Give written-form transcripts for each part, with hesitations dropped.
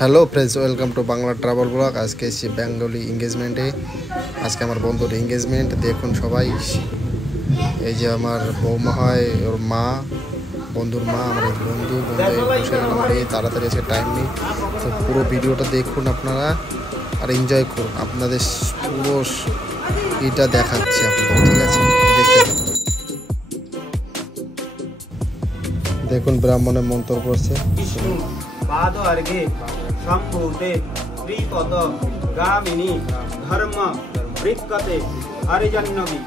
Hello friends, welcome to Bangla travel blog. আজকে এসেছি Bengali এঙ্গেজমেন্টে। আজকে আমার বন্ধুর এঙ্গেজমেন্ট। দেখুন সবাই, এই যে আমার বৌমা হয়, ওর মা, বন্ধুর মা, আমার এই বন্ধু বসে গেলাম। তাড়াতাড়ি আজকে টাইম নেই, তো পুরো ভিডিওটা দেখুন আপনারা আর এনজয় করুন। আপনাদের পুরো এটা দেখাচ্ছি আপনাদের, ঠিক আছে? দেখুন ব্রাহ্মণের মন্ত্র পড়ছে। पाद अर्घे संपूते त्रिपद गामिनी धर्म वृक्कते हरिजन्नवी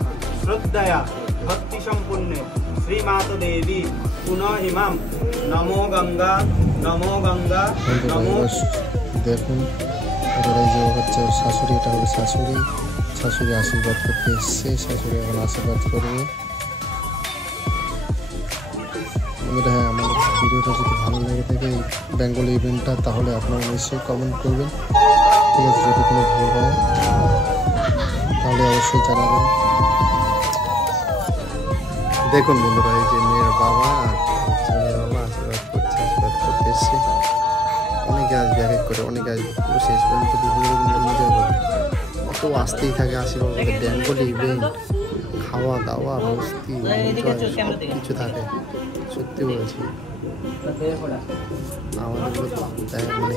श्रद्धया भक्ति संपूर्णे श्रीमाता देवी पुनः हिमाम नमो गंगा नमो गंगा नमो। দেখুন এই যে হচ্ছে শাশুড়ি, এটা হলো শাশুড়ি। শাশুড়ি আশীর্বাদ করতে এসছে, শাশুড়ি এখন আশীর্বাদ করবে। হ্যাঁ, আমার ভিডিওটা যদি ভালো লেগে থাকে বেঙ্গলি ইভেন্টটা, তাহলে আপনারা নিশ্চয়ই কমেন্ট করবেন, ঠিক আছে? যদি কোনো ভুল হয় তাহলে অবশ্যই জানাবেন। দেখুন বন্ধুরা, এই যে মেয়ের বাবা আশীর্বাদ করছে, আশীর্বাদ করতে এসছে। অনেকে আসবে, এক এক করে অনেকে আসবে, পুরো শেষ পর্যন্ত বিভিন্ন এনজয় করবে। অত আসতেই থাকে আশীর্বাদ করতে। বেঙ্গলি ইভেন্ট, খাওয়া দাওয়া, মস্তি, সব কিছু থাকে। সত্যি বলছি, আমাদের মানে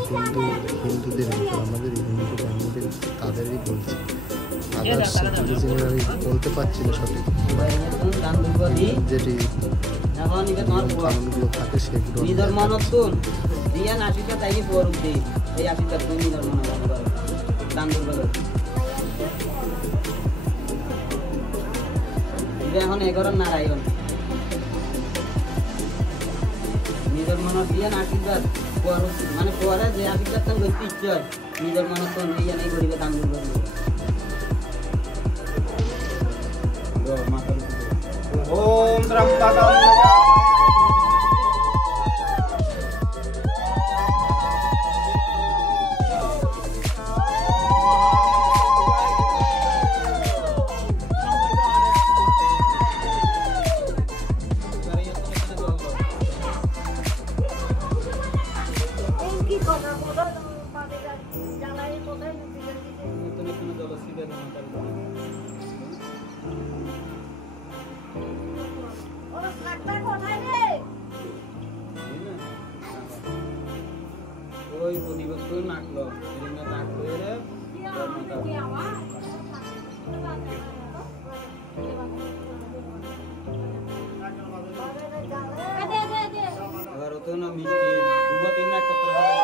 হিন্দুদের মতো, আমাদের হিন্দু বেঙ্গলি তাদেরই বলছি। আদার্স রিলিজিয়নের আমি বলতে পারছি না সঠিক, যেটি কানুনগুলো থাকে সেগুলো। এখন 11 নারায়ণ নিজের মনে দিয়ে আশীর্বাদ মানে পরে যে আশীর্বাদ করতে ইচ্ছে হয় নিজের মনে তো দিয়ে নেই গরিবে দান করবে। ओम त्र्यंबकं ওই প্রতিবছর নাকলো এরিনা নাক করে আবার তো না মিষ্টি দুটো তিন নাক করতে হবে।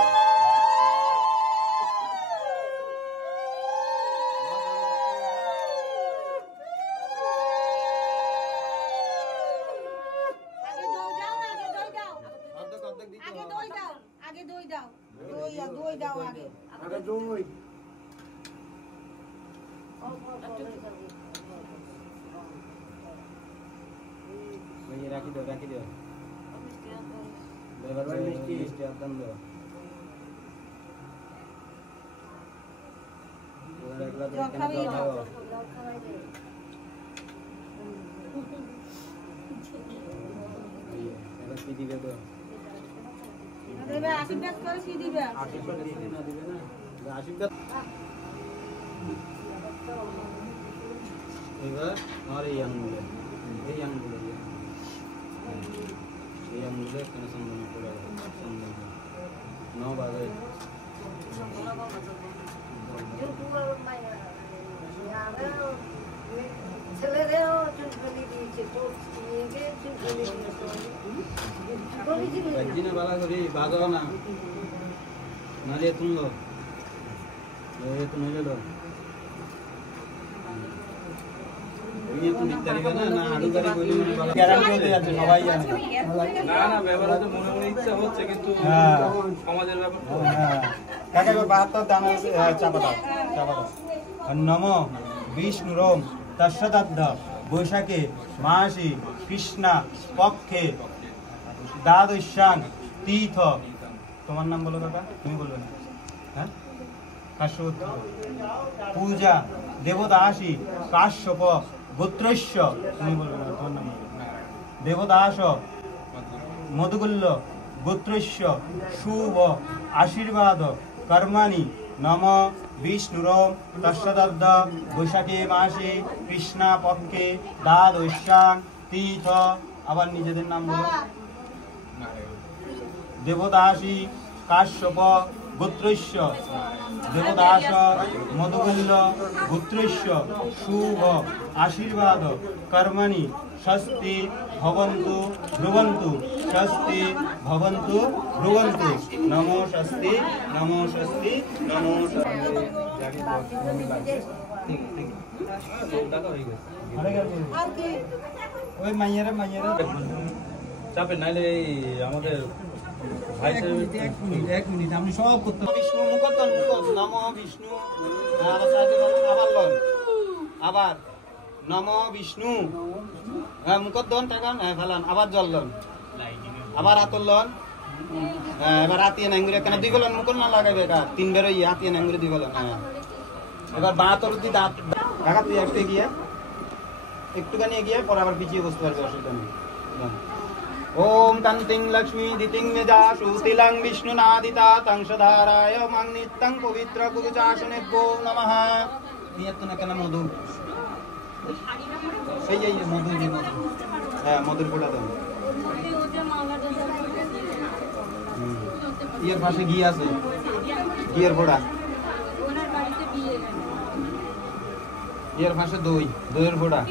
রাখি দাও রাখি দাও মিষ্টি মিষ্টি আদান দাও কি দিবে তো দেবে আশীর্বাদ করে কি দিবে আশীর্বাদ দিবে না দিবে না আশীর্বাদ এবার আর এই আঙ্গুলে কেন সম্মান করে সম্মান নাও বাজে ছেলেদেরও চুলকানি দিয়েছে, মেয়েকে চুলকানি দিয়েছে। একদিনে বালা করি বাজাও না নালে তুললো নইলে লো নম বিষ্ণুরম তৎসদাদ্ধ বৈশাখে মাসি কৃষ্ণা পক্ষে দ্বাদশ্যাং তীর্থ। তোমার নাম বলো কাকা, তুমি বলবে না? হ্যাঁ, পূজা দেবদাসী কাশ্যপ গোত্রস্য, তুমি বলবে না? তোমার নাম দেবদাস মধুগুল্য গোত্রস্য শুভ আশীর্বাদ কর্মাণি নম বিষ্ণুরম তস্যদদ্দ বৈশাখে মাসে কৃষ্ণা পক্ষে দ্বাদশ্যাং তীর্থ। আবার নিজেদের নাম বলো। দেবদাসী কাশ্যপ গোত্রস্য দেবদাস মধুমূল্য গোত্রস্য শুভ আশীর্বাদ কর্মণি স্বস্তি ভবন্তু ব্রুবন্তু স্বস্তি ভবন্তু ব্রুবন্তু নমো স্বস্তি নমো স্বস্তি নমো ওই মাইয়ারা মাইয়ারা চাপে নাইলে আমাদের এক মিনিট আমি সব করতে বিষ্ণু মুখতন মুখ নম বিষ্ণু আবার লন আবার নম বিষ্ণু হ্যাঁ মুখতন টাকান হ্যাঁ ফেলান আবার জল লন আবার হাতল লন এবার হাতিয়ে নাঙ্গুরে কেন দুই গলন মুখ না লাগাইবে কার তিন বের ইয়ে হাতিয়ে নাঙ্গুরে দুই গলন হ্যাঁ এবার বা তোর দি দাঁত টাকা তুই একটু এগিয়ে একটুখানি এগিয়ে পর আবার পিছিয়ে বসতে পারবে অসুবিধা নেই। ओम तंतिं लक्ष्मी दितिं निजाशु तिलं विष्णुनादिता तंशधाराय मं नित्यं पवित्र कुरुचासनेभ्यो नमः। नियत न केन मधु এই এই মধু দি মধু হ্যাঁ মধুর ফোঁটা দাও। ইয়ের পাশে ঘি আছে ঘিয়ের ফোঁটা ইয়ের পাশে দই দইয়ের ফোঁটা।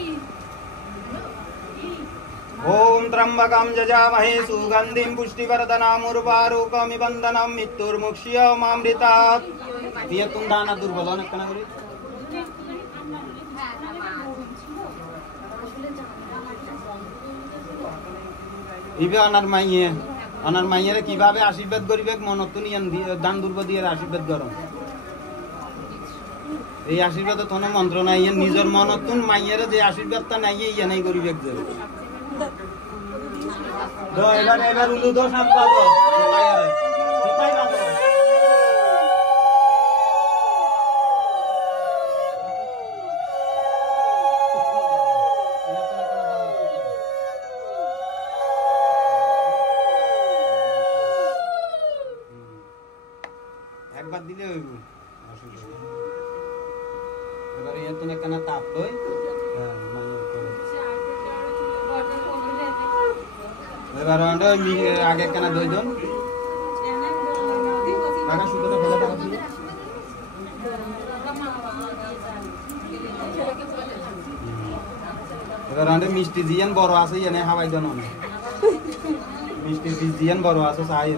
ओम त्र्यंबकं यजामहे सुगंधिं पुष्टिवर्धनम् उर्वारुकमिव बन्धनं मृत्युर्मुक्ष्यमामृतात्। ये तुम दाना दुर्बल न कना करी ইবে অনার মাইয়ে কিভাবে আশীর্বাদ করিবে মনত নিয়ে দান দুর্ব দিয়ে আশীর্বাদ করো। এই আশীর্বাদ তো মন্ত্র নাই নিজের মনতুন মাইয়ের যে আশীর্বাদটা নাই ইয়ে নাই করিবে এবার এবার উলু দো সাপ পাবো একবার দিলে হইব এবার এত না কেন তাপ লই এবার আগে কেন দই জন টাকা সুতরাং ফেলে টাকা দিলে এবার মিষ্টি দিয়েন বড় আছে এনে হাওয়াই দেন মিষ্টি দিয়েন বড় আছে চাই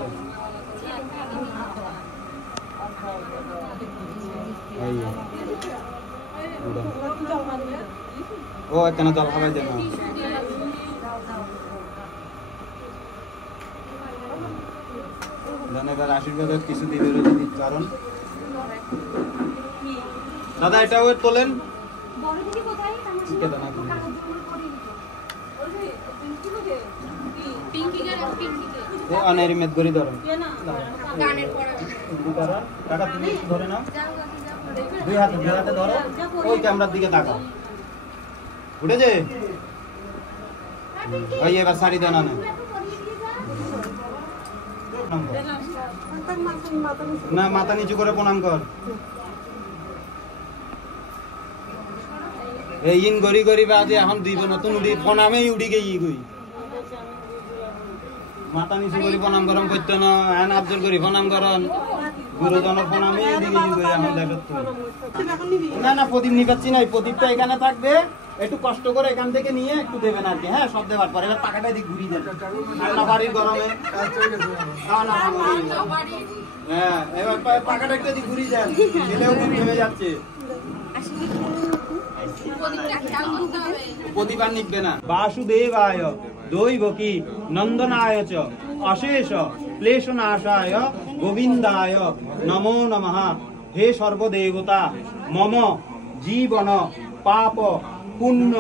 ও কেন জল হাওয়াই দেন এবার আশীর্বাদের কিছু দিবে কারণ দাদা এটা ওই তোলেন অনেক গড়ি ধরো টাকা তুমি ধরে নাও দুই হাতে ধরো ওই ক্যামেরার দিকে তাকাও উঠেছে ওই এবার শাড়ি দেন না মাথা নিচু করে প্রণাম কর এই ইন গড়ি গড়ি বাজে এখন দিব নতুন উড়ি প্রণামেই উড়ি গেই গই মাথা নিচু করে প্রণাম করম করতে না এন আবজল করি প্রণাম করন গুরুজনের প্রণামেই উড়ি গেই গই এখন দেখত না না প্রদীপ নিবাচ্ছি না প্রদীপটা এখানে থাকবে একটু কষ্ট করে এখান থেকে নিয়ে একটু দেবেন আর কি হ্যাঁ সব দেওয়ার পর এবার টাকাটা দিক ঘুরিয়ে দেন ঠান্ডা বাড়ির গরমে হ্যাঁ এবার টাকাটা একটু দিক ঘুরিয়ে দেন ছেলেও খুব জমে যাচ্ছে প্রদীপ আর নিকবে না বাসুদেবায় দৈবকী নন্দনায় চ অশেষ ক্লেশনাশায় গোবিন্দায় নমো নমঃ। হে সর্বদেবতা মম জীবন পাপ পুণ্য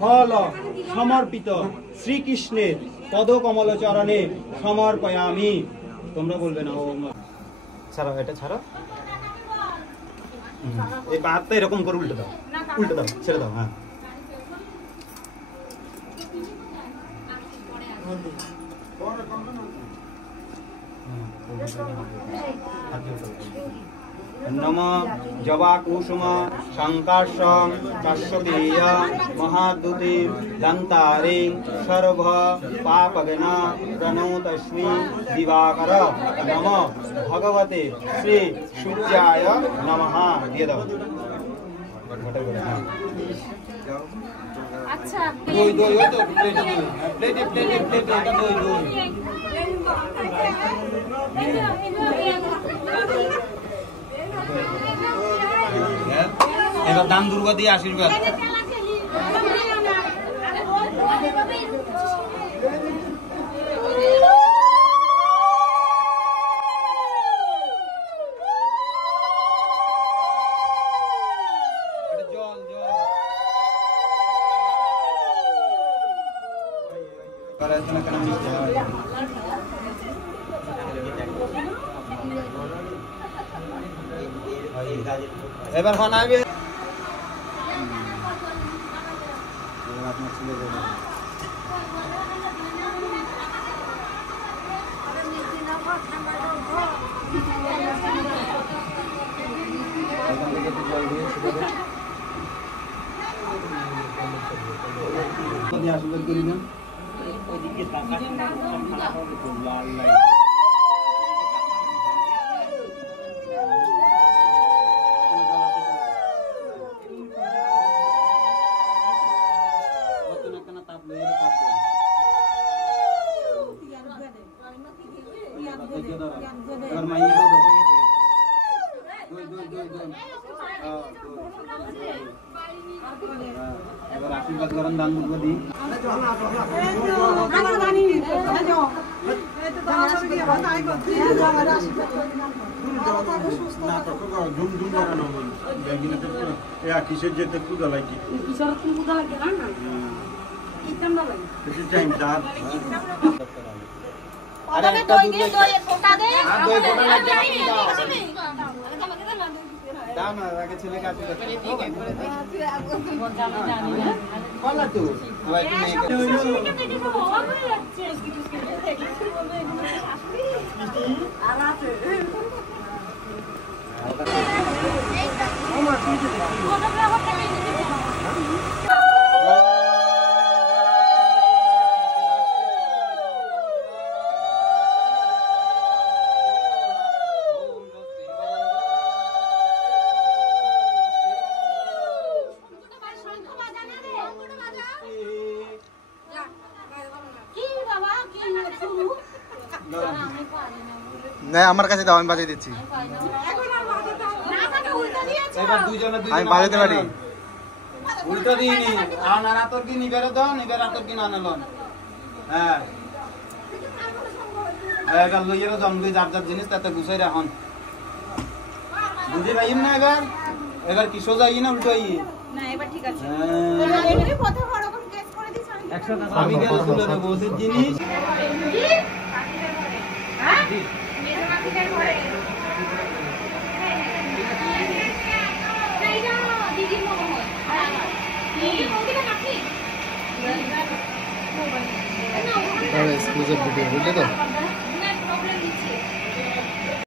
ফল সমর্পিত শ্রীকৃষ্ণের পদকমল চরণে সমর্পয়ামি। তোমরা বলবে না ও ছাড়াও এটা ছাড়াও এই হাতটা এরকম করে উল্টে দাও ছেড়ে দাও হ্যাঁ নম জবা কুসুম সংকর্ষং কাশ্যপেয় মহাদুতি লন্তারে সর্ব পাপগণ প্রণতস্মি দিবাকর নম ভগবতে শ্রী সূর্যায় নমঃ দিয়ে দাও। আচ্ছা দই দই ওই তো প্লেটে দই প্লেটে প্লেটে প্লেটে এটা দই দই এবার দান দুর্গা দিয়ে আশীর্বাদ। জল জল এবার বানাবে আশীর্বাদ করি না এবার মাইয়ে দাও দই দই দই দই এবার আশীর্বাদ করেন দান দুর্গা দিই কিসের যেতে পূজা লাগে টাইম চার আরে একটা দুধ আর দই ফোটা লাগবে দাও না আগে ছেলেকে আশীর্বাদ বলা তো ভাই তুমি না আমার কাছে দাও, আমি বাজিয়ে দিচ্ছি। এবার দুইজনে আমি বাজাতে পারি। উল্টো দিইনি আনারা তোর কি নিবের দাও নিবের তোর কি নানালন হ্যাঁ এবার লইয়েরও জন্ম যার যার জিনিস তাতে গুছাই রাখুন বুঝে পাইম না এবার কি সোজা না উল্টো না এবার ঠিক আছে হ্যাঁ এবারে প্রথম ওরকম কেস করে দিছ আমি গেলে তুলে দেবো ওদের জিনিস হ্যাঁ মেয়ের মাছিটার ঘরে এইটা দিদির মোহন দিদির মন্দিরে মাছি এক্সক্লুসিভ ভিডিও বুঝলে তো।